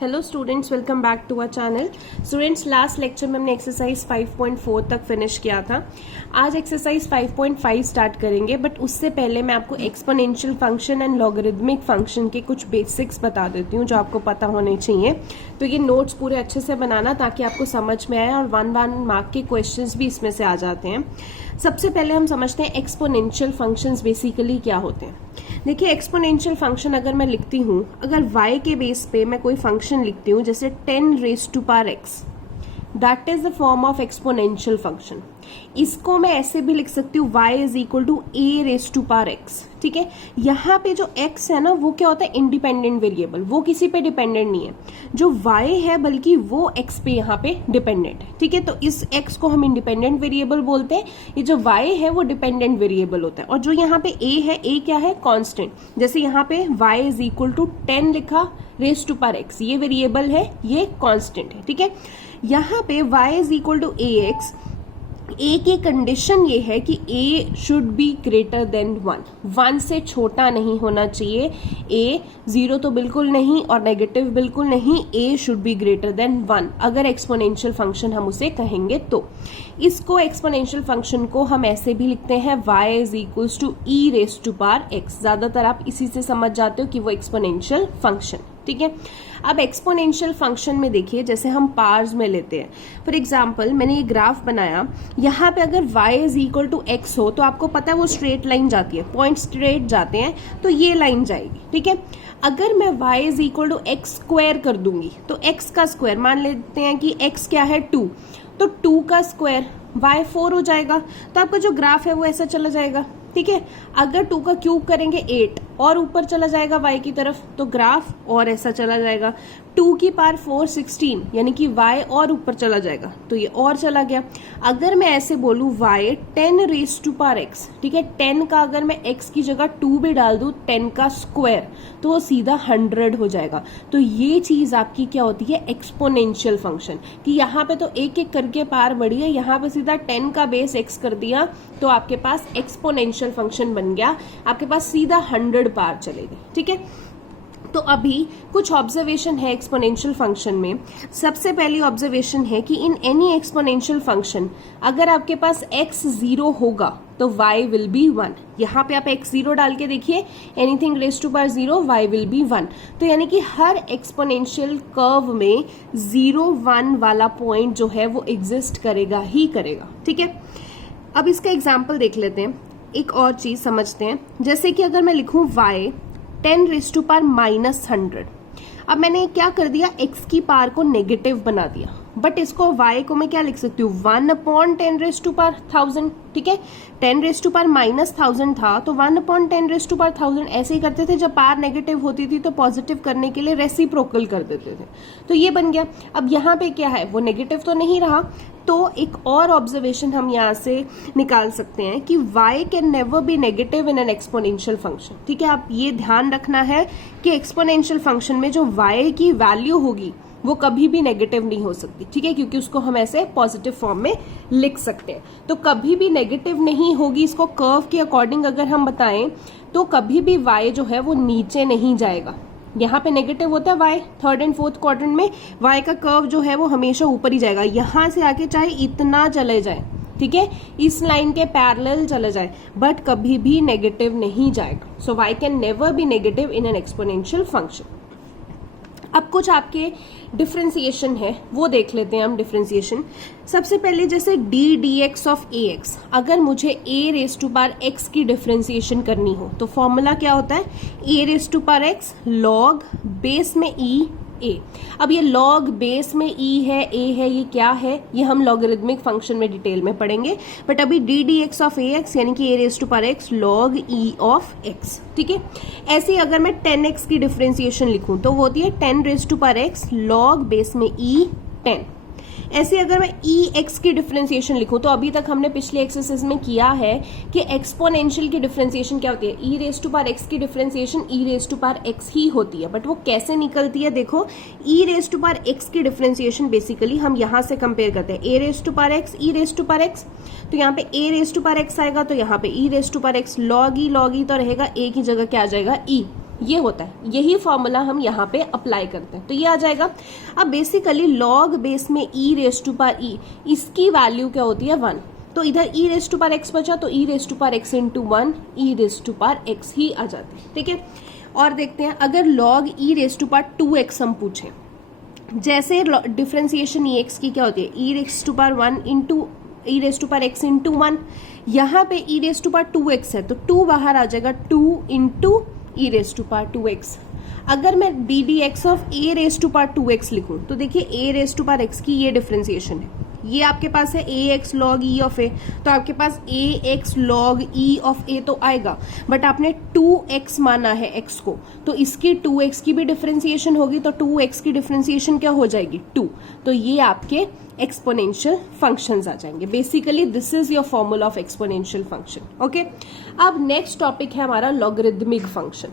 Hello students, welcome back to our channel. Students, last lecture में हमने exercise 5.4 तक finish किया था। आज एक्सरसाइज 5.5 स्टार्ट करेंगे, बट उससे पहले मैं आपको exponential function and logarithmic function के कुछ बेसिक्स बता देती हूँ जो आपको पता होने चाहिए। तो ये नोट्स पूरे अच्छे से बनाना ताकि आपको समझ में आए, और 1 मार्क के क्वेश्चंस भी इसमें से आ जाते हैं। सबसे पहले हम समझते हैं एक्सपोनेंशियल फंक्शंस बेसिकली क्या होते हैं। देखिए, एक्सपोनेंशियल फंक्शन अगर मैं लिखती हूँ, अगर y के बेस पे मैं कोई फंक्शन लिखती हूँ जैसे 10 raise to power x, that is the form of exponential function. इसको मैं ऐसे भी लिख सकती हूँ y is equal to a raise to power x। ठीक है, यहाँ पे जो x है ना, वो क्या होता है, इंडिपेंडेंट वेरिएबल, वो किसी पे डिपेंडेंट नहीं है। जो y है बल्कि वो x पे यहाँ पे डिपेंडेंट है। ठीक है, तो इस x को हम इंडिपेंडेंट वेरिएबल बोलते हैं, ये जो y है वो डिपेंडेंट वेरिएबल होता है। और जो यहाँ पे a है, a क्या है, कांस्टेंट। जैसे यहाँ पे y इज इक्वल टू 10 लिखा रेज़ टू पावर x, ये वेरिएबल है, ये कांस्टेंट है। ठीक है, यहाँ पे y is equal to ax, a की कंडीशन ये है कि a should be greater than 1 से छोटा नहीं होना चाहिए। a 0 तो बिल्कुल नहीं और नेगेटिव बिल्कुल नहीं, a should be greater than 1 अगर एक्सपोनेंशियल फंक्शन हम उसे कहेंगे तो। इसको एक्सपोनेंशियल फंक्शन को हम ऐसे भी लिखते हैं y is equals to e raise to power x। ज्यादातर आप इसी से समझ जाते हो कि वो एक्सपोनेंशियल फंक्शन। ठीक है, अब एक्सपोनेंशियल फंक्शन में देखिए, जैसे हम पार्स में लेते हैं। फॉर एग्जांपल, मैंने ये ग्राफ बनाया, यहाँ पे अगर y is equal to x हो तो आपको पता है वो स्ट्रेट लाइन जाती है, पॉइंट स्ट्रेट जाते हैं, तो ये लाइन जाएगी। ठीक है, अगर मैं y is equal to x square कर दूंगी तो x का स्क्वायर, मान लेते हैं कि x क्या है 2, तो 2 का स्क्वायर y 4 हो जाएगा। तो आपका जो ग्राफ है वो ऐसा चला जाएगा। ठीक है, अगर 2 का क्यूब करेंगे 8 और ऊपर चला जाएगा y की तरफ, तो ग्राफ और ऐसा चला जाएगा। 2 की पावर 4 16, यानी कि y और ऊपर चला जाएगा, तो ये और चला गया। अगर मैं ऐसे बोलूं y 10 raise to power x, ठीक है, 10 का अगर मैं x की जगह 2 भी डाल दूं, 10 का स्क्वायर, तो वो सीधा 100 हो जाएगा। तो ये चीज आपकी क्या होती है, एक्सपोनेंशियल फंक्शन, कि यहाँ पे तो एक एक करके पावर बढ़ी है, यहाँ पे सीधा 10 का बेस x कर दिया, तो आपके पास एक्सपोनेंशियल फंक्शन बन गया, आपके पास सीधा 100 पावर चलेगी। ठीक है, तो अभी कुछ ऑब्जर्वेशन है एक्सपोनेंशियल फंक्शन में। सबसे पहली ऑब्जर्वेशन है कि इन एनी एक्सपोनेंशियल फंक्शन अगर आपके पास x 0 होगा तो y विल बी 1। यहाँ पे आप x 0 डाल के देखिए, anything raise to power 0, y will be 1। तो यानी कि हर एक्सपोनेंशियल कर्व में 0 1 वाला पॉइंट जो है वो एग्जिस्ट करेगा ही करेगा। ठीक है, अब इसका एग्जाम्पल देख लेते हैं, एक और चीज समझते हैं। जैसे कि अगर मैं लिखूं y 10 रेज़ टू पावर -100, अब मैंने क्या कर दिया, x की पावर को नेगेटिव बना दिया, बट इसको y को मैं क्या लिख सकती हूँ, 1/10 रेज़ टू पावर 1000। ठीक है, 10 रेज़ टू पावर -1000 था, तो 1/10 रेज़ टू पावर 1000 ऐसे ही करते थे। जब पावर नेगेटिव होती थी तो पॉजिटिव करने के लिए रेसिप्रोकल कर देते थे, तो ये बन गया। अब यहाँ पे क्या है, वो नेगेटिव तो नहीं रहा। तो एक और ऑब्जर्वेशन हम यहाँ से निकाल सकते हैं कि y can never be negative in an exponential function. ठीक है, आप ये ध्यान रखना है कि एक्सपोनेंशियल फंक्शन में जो y की वैल्यू होगी वो कभी भी नेगेटिव नहीं हो सकती। ठीक है, क्योंकि उसको हम ऐसे पॉजिटिव फॉर्म में लिख सकते हैं, तो कभी भी नेगेटिव नहीं होगी। इसको कर्व के अकॉर्डिंग अगर हम बताएं तो कभी भी y जो है वो नीचे नहीं जाएगा। यहाँ पे नेगेटिव होता है y, 3rd and 4th quadrant में y का कर्व जो है वो हमेशा ऊपर ही जाएगा, यहाँ से आके चाहे इतना चले जाए, ठीक है, इस लाइन के पैरेलल चले जाए, बट कभी भी नेगेटिव नहीं जाएगा। सो y can never be negative in an exponential function. अब कुछ आपके डिफ्रेंसिएशन है वो देख लेते हैं हम। डिफ्रेंसिएशन सबसे पहले, जैसे dx ऑफ ax, अगर मुझे a raise to power x की डिफ्रेंसिएशन करनी हो तो फॉर्मूला क्या होता है, a raise to power x log base में e a। अब ये log बेस में e है, a है, ये क्या है, ये हम लॉगरिथमिक फंक्शन में डिटेल में पढ़ेंगे, बट अभी dx ऑफ ax यानी कि a raise to power x log e of x। ठीक है, ऐसे ही अगर मैं 10x की डिफ्रेंसिएशन लिखूं तो वो होती है 10 raise to power x log base में e 10। ऐसे अगर मैं ex की डिफरेंशिएशन लिखूं तो अभी तक हमने पिछले एक्सरसाइज में किया है कि एक्सपोनेंशियल की डिफरेंशिएशन क्या होती है, e raise to power x की differentiation e raise to power x ही होती है, बट वो कैसे निकलती है, देखो e raise to power x की डिफरेंशिएशन बेसिकली हम यहाँ से कंपेयर करते हैं, a raise to power x e raise to power x, तो यहाँ पे a raise to power x आएगा, तो यहाँ पे e raise to power x log e तो रहेगा, a की जगह क्या आ जाएगा e। ये होता है, यही फॉर्मूला हम यहाँ पे अप्लाई करते हैं, तो ये आ जाएगा। अब बेसिकली लॉग बेस में e raise to power e, इसकी वैल्यू क्या होती है 1, तो इधर e raise to power x बचा, तो e raise to power x into 1 e raise to power x ही आ जाता है, ठीक है। और देखते हैं अगर log e raise to power 2x हम पूछें, जैसे डिफ्रेंसिएशन ex की क्या होती है e raise to power 1 into e raise to power x into 1, यहाँ पे e raise to power 2x है तो 2 बाहर आ जाएगा, 2 into e raise to power 2x। अगर मैं D D X of a raise to power 2x लिखूं तो देखिए a raise to power x की ये डिफ्रेंसिएशन है, ये आपके पास है ax log e of a, तो आपके पास ax log e of a तो आएगा, बट आपने 2x माना है x को, तो इसकी 2x की भी डिफरेंशिएशन होगी, तो 2x की डिफरेंशिएशन क्या हो जाएगी 2, तो ये आपके एक्सपोनेंशियल फंक्शंस आ जाएंगे। Basically this is your formula of exponential function, okay. अब नेक्स्ट टॉपिक है हमारा logarithmic function.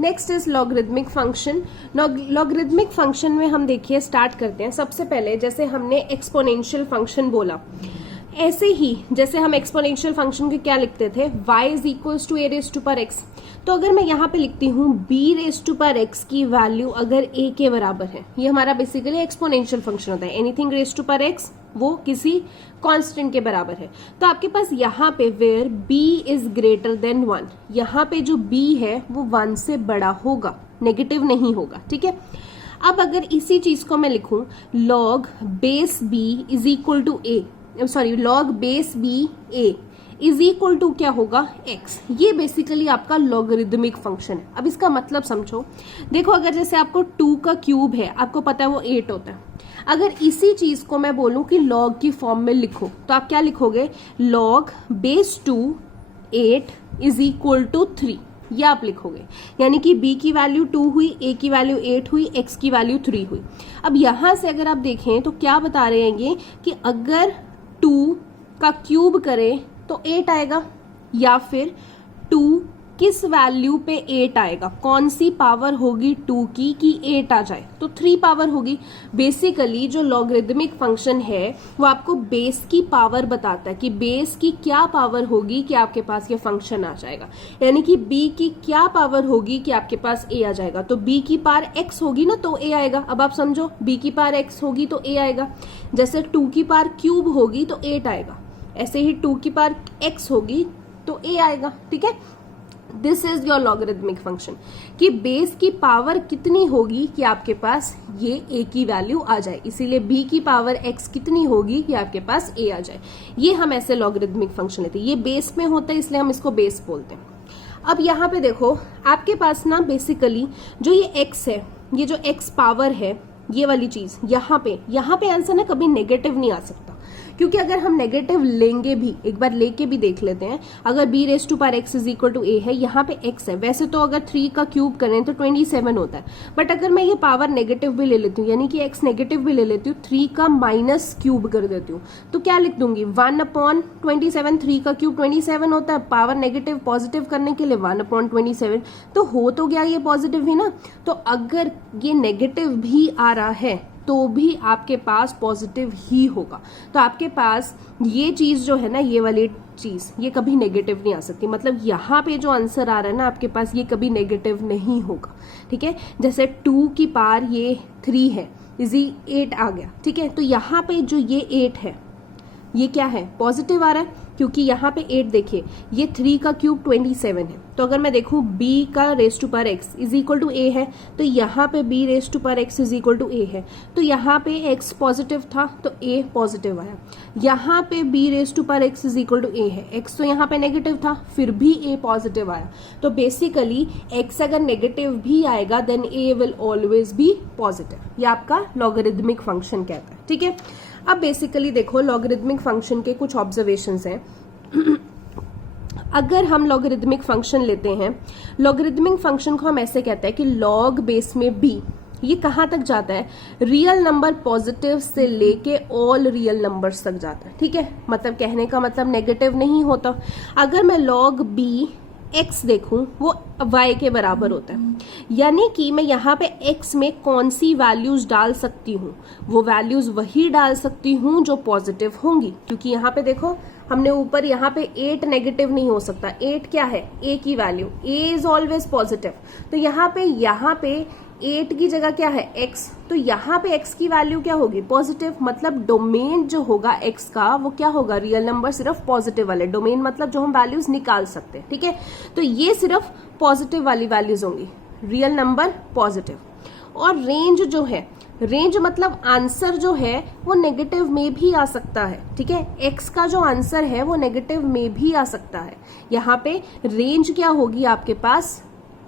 Next is logarithmic function. Logarithmic function में हम देखिए स्टार्ट करते हैं। सबसे पहले जैसे हमने एक्सपोनेंशियल फंक्शन बोला, ऐसे ही जैसे हम एक्सपोनेंशियल फंक्शन के क्या लिखते थे y is equals to a raise to power x, तो अगर मैं यहाँ पे लिखती हूँ b raise to power x की वैल्यू अगर a के बराबर है, ये हमारा बेसिकली एक्सपोनेंशियल फंक्शन होता है। Anything raise to power x वो किसी कांस्टेंट के बराबर है, तो आपके पास यहाँ पे where b is greater than 1, यहाँ पे जो b है वो 1 से बड़ा होगा, नेगेटिव नहीं होगा, ठीक है। अब अगर इसी चीज को मैं लिखूं log base b is equal to a, sorry log base b a is equal to क्या होगा x, ये बेसिकली आपका लॉगरिदमिक फंक्शन है। अब इसका मतलब समझो, देखो अगर जैसे आपको 2 का क्यूब है, आपको पता है वो 8 होता है, अगर इसी चीज को मैं बोलूं कि log की फॉर्म में लिखो तो आप क्या लिखोगे log base 2 8 is equal to 3, ये आप लिखोगे, यानी कि b की वैल्यू 2 हुई, a की वैल्यू 8 हुई, x की वैल्यू 3 हुई। अब यहां से अगर आप देखें तो क्या बता रहे हैं ये कि अगर 2 का क्यूब करें तो 8 आएगा, या फिर 2 किस वैल्यू पे 8 आएगा, कौन सी पावर होगी 2 की कि 8 आ जाए, तो 3 पावर होगी। बेसिकली जो लॉगरिदमिक फंक्शन है वो आपको बेस की पावर बताता है कि बेस की क्या पावर होगी कि आपके पास ये फंक्शन आ जाएगा, यानी कि b की क्या पावर होगी कि आपके पास a आ जाएगा, तो b की पावर x होगी ना तो a आएगा। अब आप समझो b की पावर x होगी तो a आएगा, जैसे 2 की पावर क्यूब होगी तो 8 आएगा, ऐसे ही 2 की पावर x होगी तो a आएगा, ठीक है। This is your logarithmic function कि बेस की पावर कितनी होगी कि आपके पास ये a की वैल्यू आ जाए, इसीलिए b की पावर x कितनी होगी कि आपके पास a आ जाए, ये हम ऐसे लॉगरिदमिक फंक्शन लेते हैं। ये बेस में होता है इसलिए हम इसको बेस बोलते हैं। अब यहाँ पे देखो आपके पास ना बेसिकली जो ये x है, ये जो x पावर है, ये वाली चीज यहाँ पे आंसर ना कभी नेगेटिव नहीं आ सकता, क्योंकि अगर हम नेगेटिव लेंगे भी, एक बार लेके भी देख लेते हैं, अगर b raise to power x is equal to a है, यहाँ पे x है, वैसे तो अगर 3 का क्यूब करें तो 27 होता है, बट अगर मैं ये पावर नेगेटिव भी ले लेती हूँ, यानी कि x नेगेटिव भी ले लेती हूँ, 3 का माइनस क्यूब कर देती हूँ, तो क्या लिख दूंगी 1/27, 3 का क्यूब 27 होता है, पावर नेगेटिव पॉजिटिव करने के लिए 1/27, तो हो तो गया ये पॉजिटिव ही ना। तो अगर ये नेगेटिव भी आ रहा है तो भी आपके पास पॉजिटिव ही होगा, तो आपके पास ये चीज जो है ना, ये वाली चीज, ये कभी नेगेटिव नहीं आ सकती। मतलब यहाँ पे जो आंसर आ रहा है ना आपके पास, ये कभी नेगेटिव नहीं होगा, ठीक है। जैसे 2 की पावर ये 3 है, इजी 8 आ गया, ठीक है, तो यहाँ पे जो ये 8 है ये क्या है, पॉजिटिव आ रहा है, क्योंकि यहाँ पे 8 देखिए, ये 3 का क्यूब 27 है, तो अगर मैं देखूं b का raise to power x is equal to a है, तो यहाँ पे b raise to power x is equal to a है, तो यहाँ पे x पॉजिटिव था तो a पॉजिटिव आया, यहाँ पे b raise to power x is equal to a है, x तो यहाँ पे नेगेटिव था फिर भी a पॉजिटिव आया, तो बेसिकली x अगर नेगेटिव भी आएगा then a will always be positive, ये आपका लॉगरिदमिक फंक्शन कहता है, ठीक है। अब बेसिकली देखो लॉगरिदमिक फंक्शन के कुछ ऑब्जर्वेशंस हैं। अगर हम लॉगरिदमिक फंक्शन लेते हैं, लॉगरिदमिक फंक्शन को हम ऐसे कहते हैं कि लॉग बेस में b, ये कहाँ तक जाता है, रियल नंबर पॉजिटिव से लेके ऑल रियल नंबर्स तक जाता है, ठीक है। मतलब कहने का मतलब नेगेटिव नहीं होता। अगर मैं log b x देखूं वो y के बराबर होता है, यानी कि मैं यहाँ पे x में कौन सी वैल्यूज डाल सकती हूँ, वो वैल्यूज वही डाल सकती हूँ जो पॉजिटिव होंगी, क्योंकि यहाँ पे देखो हमने ऊपर यहाँ पे 8 नेगेटिव नहीं हो सकता, 8 क्या है, a की value, a is always positive, तो यहाँ पे 8 की जगह क्या है x, तो यहाँ पे x की वैल्यू क्या होगी, पॉजिटिव, मतलब डोमेन जो होगा x का वो क्या होगा, रियल नंबर, सिर्फ पॉजिटिव वाले, डोमेन मतलब जो हम वैल्यूज निकाल सकते हैं, ठीक है, तो ये सिर्फ पॉजिटिव वाली वैल्यूज होंगी, रियल नंबर पॉजिटिव। और रेंज जो है, रेंज मतलब आंसर जो है वो नेगेटिव में भी आ सकता है, ठीक है, x का जो आंसर है वो नेगेटिव में भी आ सकता है। यहाँ पे रेंज क्या होगी आपके पास,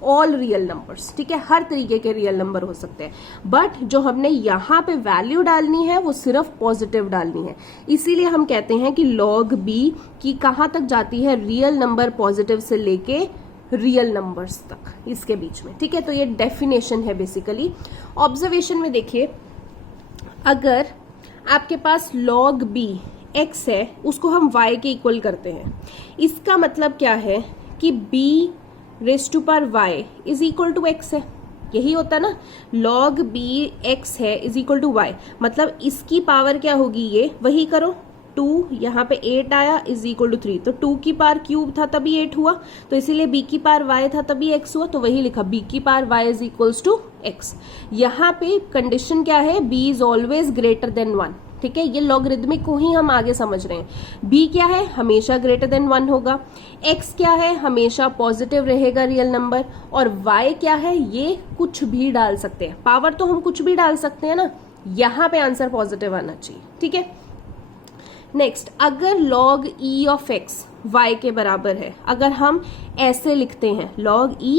ऑल रियल नंबर्स, ठीक है, हर तरीके के रियल नंबर हो सकते हैं, बट जो हमने यहाँ पे वैल्यू डालनी है वो सिर्फ पॉजिटिव डालनी है, इसीलिए हम कहते हैं कि log b की कहाँ तक जाती है, रियल नंबर पॉजिटिव से लेके रियल नंबर्स तक, इसके बीच में, ठीक है, तो ये डेफिनेशन है बेसिकली। ऑब्जर्वेशन में देखिए, अगर आपके पास log b x है, उसको हम y के इक्वल करते हैं, इसका मतलब क्या है कि b raise to power y is equal to x है, यही होता है ना, log b x है इज इक्वल टू y, मतलब इसकी पावर क्या होगी, ये वही करो, 2 यहाँ पे 8 आया इज इक्वल टू 3, तो 2 की पावर क्यूब था तभी 8 हुआ, तो इसीलिए b की पावर y था तभी x हुआ, तो वही लिखा b की power y is equals to x। यहाँ पे कंडीशन क्या है, b is always greater than 1, ठीक है, ये लॉगरिदमिक को ही हम आगे समझ रहे हैं। b क्या है, हमेशा ग्रेटर देन 1 होगा, x क्या है, हमेशा पॉजिटिव रहेगा रियल नंबर, और y क्या है, ये कुछ भी डाल सकते हैं, पावर तो हम कुछ भी डाल सकते हैं ना, यहाँ पे आंसर पॉजिटिव आना चाहिए, ठीक है। नेक्स्ट, अगर log e of x y के बराबर है, अगर हम ऐसे लिखते हैं log e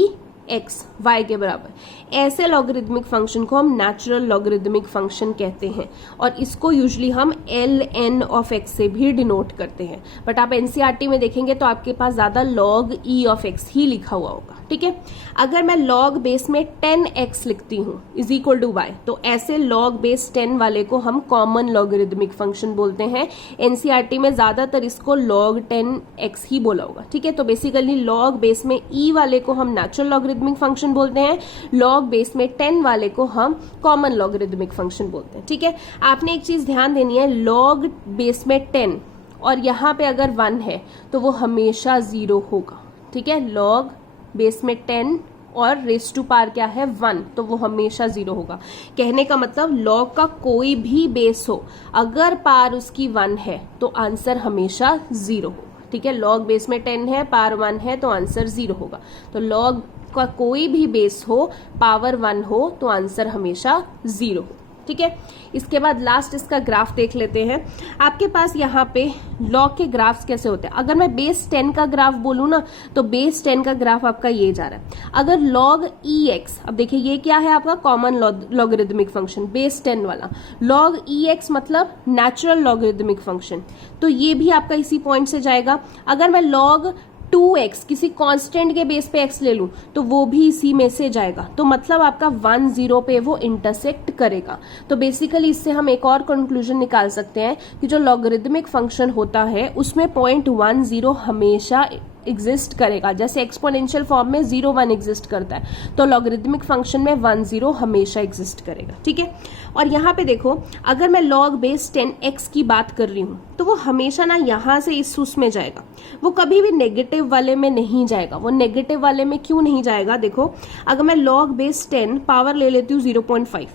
x y के बराबर, ऐसे लॉगरिदमिक फंक्शन को हम नेचुरल लॉगरिदमिक फंक्शन कहते हैं, और इसको यूजुअली हम ln ऑफ x से भी डिनोट करते हैं, बट आप एनसीईआरटी में देखेंगे तो आपके पास ज्यादा log e ऑफ x ही लिखा हुआ होगा, ठीक है। अगर मैं log बेस में 10x लिखती हूँ इज इक्वल टू y, तो ऐसे log बेस 10 वाले को हम कॉमन लॉगरिदमिक फंक्शन बोलते हैं, एनसीईआरटी में ज्यादातर इसको log 10x ही बोला होगा, ठीक है। तो बेसिकली log बेस में e वाले को हम नेचुरल लॉगरिदमिक फंक्शन बोलते हैं, log बेस में 10 वाले को हम कॉमन लॉगरिदमिक फंक्शन बोलते हैं, ठीक है। आपने एक चीज ध्यान देनी है, log बेस में 10 और यहाँ पे अगर 1 है तो वो हमेशा 0 होगा, ठीक है, log बेस में 10 और रेस टू पावर क्या है 1, तो वो हमेशा 0 होगा। कहने का मतलब log का कोई भी बेस हो, अगर पावर उसकी 1 है तो आंसर हमेशा 0 होगा, ठीक है। log बेस में 10 है, पावर 1 है, तो आंसर 0 होगा, तो log का कोई भी बेस हो, पावर 1 हो, तो आंसर हमेशा 0 हो, ठीक है। इसके बाद लास्ट इसका ग्राफ देख लेते हैं। आपके पास यहाँ पे log के ग्राफ्स कैसे होते हैं, अगर मैं बेस 10 का ग्राफ बोलूँ ना, तो बेस 10 का ग्राफ आपका ये जा रहा है। अगर log ex, अब देखिए ये क्या है आपका कॉमन लॉगरिदमिक फंक्शन, बेस 10 वाला, log ex मतलब नेचुरल लॉगरिदमिक फंक्शन, तो ये भी आपका इसी पॉइंट से जाएगा। अगर मैं log 2x किसी कांस्टेंट के बेस पे x ले लूं तो वो भी इसी में से जाएगा, तो मतलब आपका 1 0 पे वो इंटरसेक्ट करेगा। तो बेसिकली इससे हम एक और कंक्लूजन निकाल सकते हैं कि जो लॉगरिदमिक फंक्शन होता है उसमें पॉइंट 1 0 हमेशा एग्जिस्ट करेगा, जैसे एक्सपोनेंशियल फॉर्म में 0 1 एग्जिस्ट करता है, तो लॉगरिदमिक फंक्शन में 1 0 हमेशा एग्जिस्ट करेगा, ठीक है। और यहाँ पे देखो, अगर मैं log बेस 10x की बात कर रही हूँ तो वो हमेशा ना यहाँ से इस उसमें जाएगा, वो कभी भी नेगेटिव वाले में नहीं जाएगा। वो नेगेटिव वाले में क्यों नहीं जाएगा, देखो अगर मैं log बेस 10 पावर ले लेती हूँ 0.5,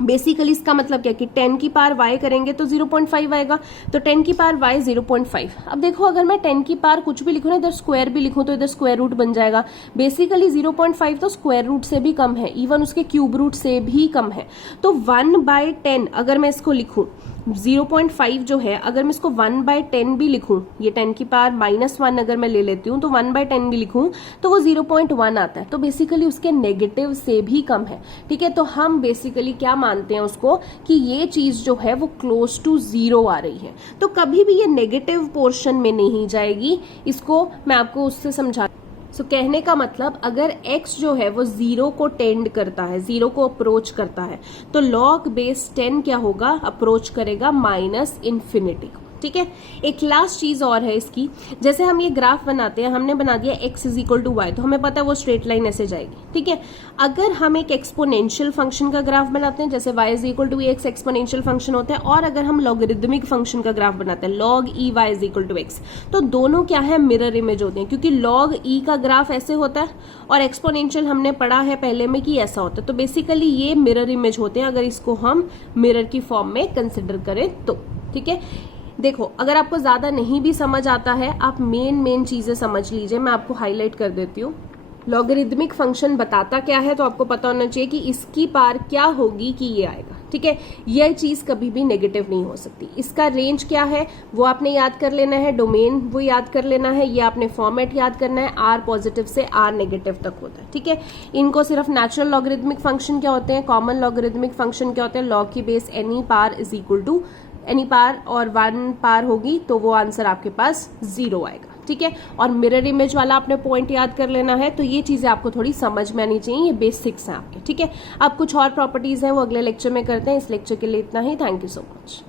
बेसिकली इसका मतलब क्या कि 10 की पावर y करेंगे तो 0.5 आएगा, तो 10 की पावर y 0.5। अब देखो अगर मैं 10 की पावर कुछ भी लिखूं ना, इधर स्क्वायर भी लिखूं तो इधर स्क्वायर रूट बन जाएगा। बेसिकली 0.5 तो स्क्वायर रूट से भी कम है, इवन उसके क्यूब रूट से भी कम है। तो 1/10 अगर मैं इसको लिखूं, 0.5 जो है अगर मैं इसको 1/10 भी लिखूं, ये 10 की पावर -1 अगर मैं ले लेती हूँ तो 1/10 भी लिखूं तो वो 0.1 आता है, तो बेसिकली उसके नेगेटिव से भी कम है, ठीक है। तो हम बेसिकली क्या मानते हैं उसको कि ये चीज जो है वो क्लोज टू 0 आ रही है, तो कभी भी ये नेगेटिव पोर्शन में नहीं जाएगी। इसको मैं आपको उससे समझा, सो कहने का मतलब अगर x जो है वो 0 को टेंड करता है, 0 को अप्रोच करता है, तो log बेस 10 क्या होगा, अप्रोच करेगा -∞, ठीक है। एक लास्ट चीज और है इसकी, जैसे हम ये ग्राफ बनाते हैं, हमने बना दिया x is equal to y, तो हमें पता है वो स्ट्रेट लाइन ऐसे जाएगी, ठीक है। अगर हम एक एक्सपोनेंशियल फंक्शन का ग्राफ बनाते हैं, जैसे y is equal to x exponential function होता है, और अगर हम लॉगरिदमिक फंक्शन का ग्राफ बनाते हैं log e y is equal to x, तो दोनों क्या है, मिरर इमेज होते हैं, क्योंकि log e का ग्राफ ऐसे होता है और एक्सपोनेंशियल हमने पढ़ा है पहले में कि ऐसा होता है, तो बेसिकली ये मिरर इमेज होते हैं अगर इसको हम मिरर की फॉर्म में कंसिडर करें तो, ठीक है। देखो, अगर आपको ज्यादा नहीं भी समझ आता है, आप मेन चीजें समझ लीजिए, मैं आपको हाईलाइट कर देती हूँ। लॉगरिदमिक फंक्शन बताता क्या है, तो आपको पता होना चाहिए कि इसकी पार क्या होगी कि ये आएगा, ठीक है। यह चीज कभी भी नेगेटिव नहीं हो सकती। इसका रेंज क्या है वो आपने याद कर लेना है, डोमेन वो याद कर लेना है, ये आपने फॉर्मेट याद करना है, आर पॉजिटिव से आर नेगेटिव तक होता है, ठीक है। इनको सिर्फ नेचुरल लॉगरिदमिक फंक्शन क्या होते हैं, कॉमन लॉगरिदमिक फंक्शन क्या होते हैं, लॉग की बेस एनी पार इज इक्वल टू एनी पार और 1 पार होगी तो वो आंसर आपके पास 0 आएगा, ठीक है। और मिरर इमेज वाला आपने पॉइंट याद कर लेना है, तो ये चीजें आपको थोड़ी समझ में आनी चाहिए, ये बेसिक्स हैं आपके, ठीक है। अब कुछ और प्रॉपर्टीज हैं वो अगले लेक्चर में करते हैं। इस लेक्चर के लिए इतना ही। Thank you so much.